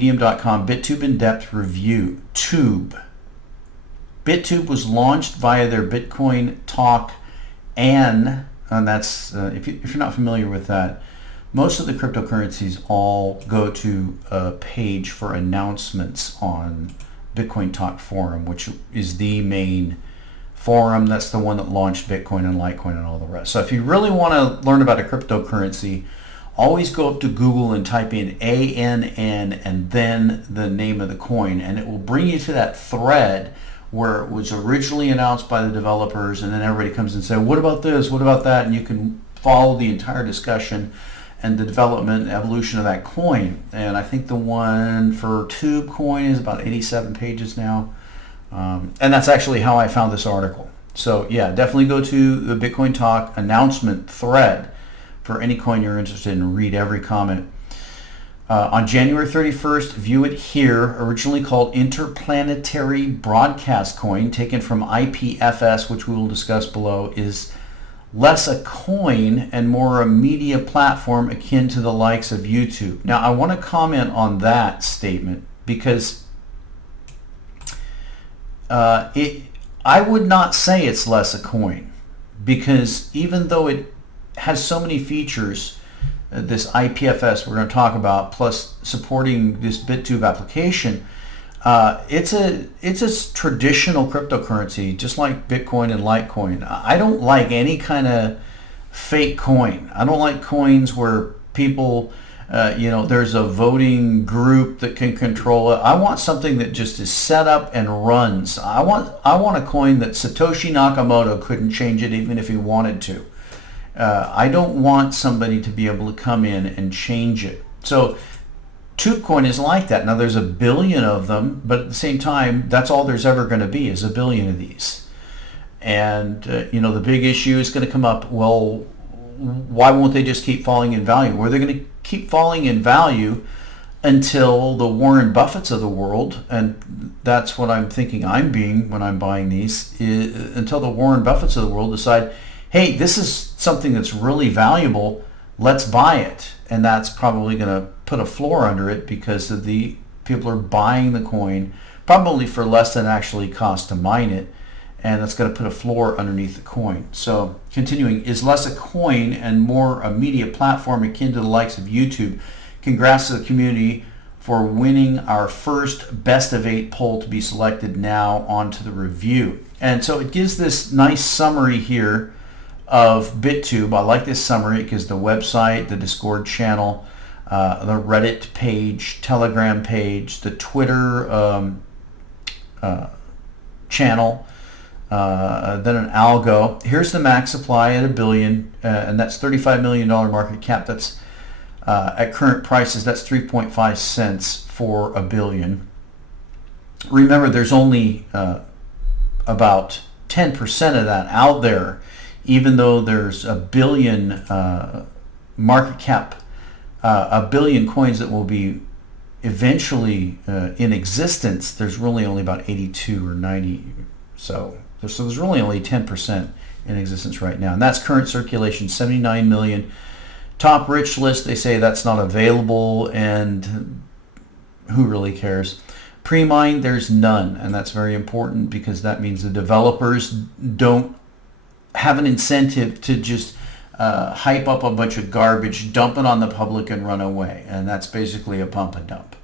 Medium.com, BitTube in-depth review. Tube. BitTube was launched via their Bitcoin Talk and that's, if you're not familiar with that, most of the cryptocurrencies all go to a page for announcements on Bitcoin Talk forum, which is the main forum. That's the one that launched Bitcoin and Litecoin and all the rest. So if you really want to learn about a cryptocurrency, always go up to Google and type in ANN and then the name of the coin, and it will bring you to that thread where it was originally announced by the developers, and then everybody comes and says, what about this, what about that, and you can follow the entire discussion and the development and evolution of that coin. And I think the one for Tube coin is about 87 pages now. And that's actually how I found this article. So yeah, definitely go to the Bitcoin Talk announcement thread for any coin you're interested in and read every comment. On January 31st, view it here, originally called Interplanetary Broadcast Coin, taken from IPFS, which we will discuss below, is less a coin and more a media platform akin to the likes of YouTube. Now, I want to comment on that statement because I would not say it's less a coin, because even though it has so many features, this IPFS we're going to talk about, plus supporting this BitTube application, it's a traditional cryptocurrency, just like Bitcoin and Litecoin. I don't like any kind of fake coin. I don't like coins where people, there's a voting group that can control it. I want something that just is set up and runs. I want a coin that Satoshi Nakamoto couldn't change it even if he wanted to. I don't want somebody to be able to come in and change it. So TubeCoin is like that. Now there's a billion of them, but at the same time, that's all there's ever going to be is a billion of these. And the big issue is going to come up, well, why won't they just keep falling in value? Well, they're going to keep falling in value until the Warren Buffetts of the world, and that's what I'm thinking I'm being when I'm buying these, until the Warren Buffetts of the world decide, hey, this is something that's really valuable, let's buy it. And that's probably going to put a floor under it because of the people are buying the coin probably for less than it actually costs to mine it, and that's going to put a floor underneath the coin. So continuing, is less a coin and more a media platform akin to the likes of YouTube. Congrats to the community for winning our first best of 8 poll to be selected. Now on to the review. And so it gives this nice summary here of BitTube. I like this summary. It gives the website, the Discord channel, the Reddit page, Telegram page, the Twitter channel, then an algo. Here's the max supply at $1 billion, and that's $35 million market cap. That's at current prices, that's 3.5 cents for $1 billion. Remember, there's only about 10% of that out there. Even though there's $1 billion market cap, $1 billion coins that will be eventually in existence, there's really only about 82 or 90. So there's really only 10% in existence right now. And that's current circulation, 79 million. Top rich list, they say that's not available, and who really cares? Pre-mine, there's none, and that's very important because that means the developers don't have an incentive to just hype up a bunch of garbage, dump it on the public, and run away. And that's basically a pump and dump.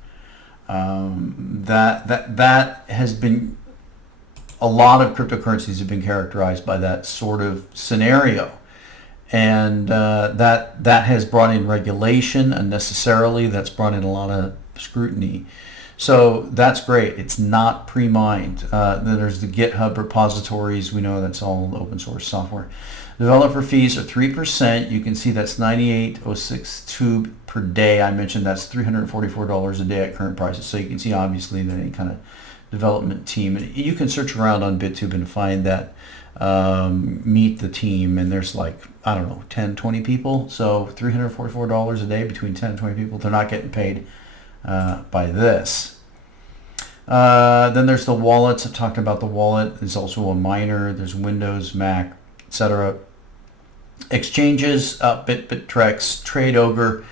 That has been, a lot of cryptocurrencies have been characterized by that sort of scenario. And that has brought in regulation unnecessarily. That's brought in a lot of scrutiny. So that's great. It's not pre-mined. Then there's the GitHub repositories. We know that's all open source software. Developer fees are 3%. You can see that's $98.06 Tube per day. I mentioned that's $344 a day at current prices. So you can see obviously that any kind of development team. And you can search around on BitTube and find that meet the team, and there's like, I don't know, 10, 20 people. So $344 a day between 10 and 20 people. They're not getting paid by this. Then there's the wallets. I've talked about the wallet. There's also a miner. There's Windows, Mac, etc. Exchanges, Bittrex, TradeOgre.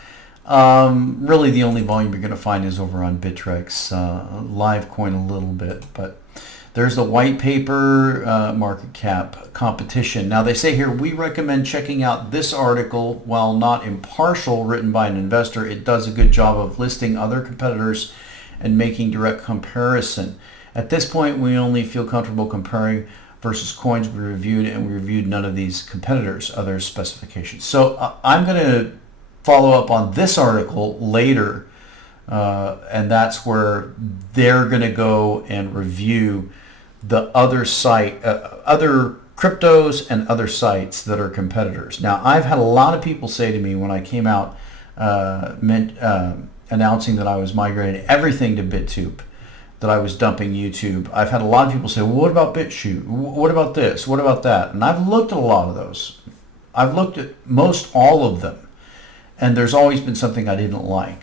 Really, the only volume you're going to find is over on Bittrex, Livecoin a little bit, but there's the white paper market cap competition. Now they say here, we recommend checking out this article. While not impartial, written by an investor, it does a good job of listing other competitors and making direct comparison. At this point, we only feel comfortable comparing versus coins we reviewed, and we reviewed none of these competitors' other specifications. So I'm going to follow up on this article later, and that's where they're going to go and review the other site, other cryptos and other sites that are competitors. Now, I've had a lot of people say to me when I came out announcing that I was migrating everything to BitTube, that I was dumping YouTube. I've had a lot of people say, well, what about BitTube? What about this? What about that? And I've looked at a lot of those. I've looked at most all of them, and there's always been something I didn't like.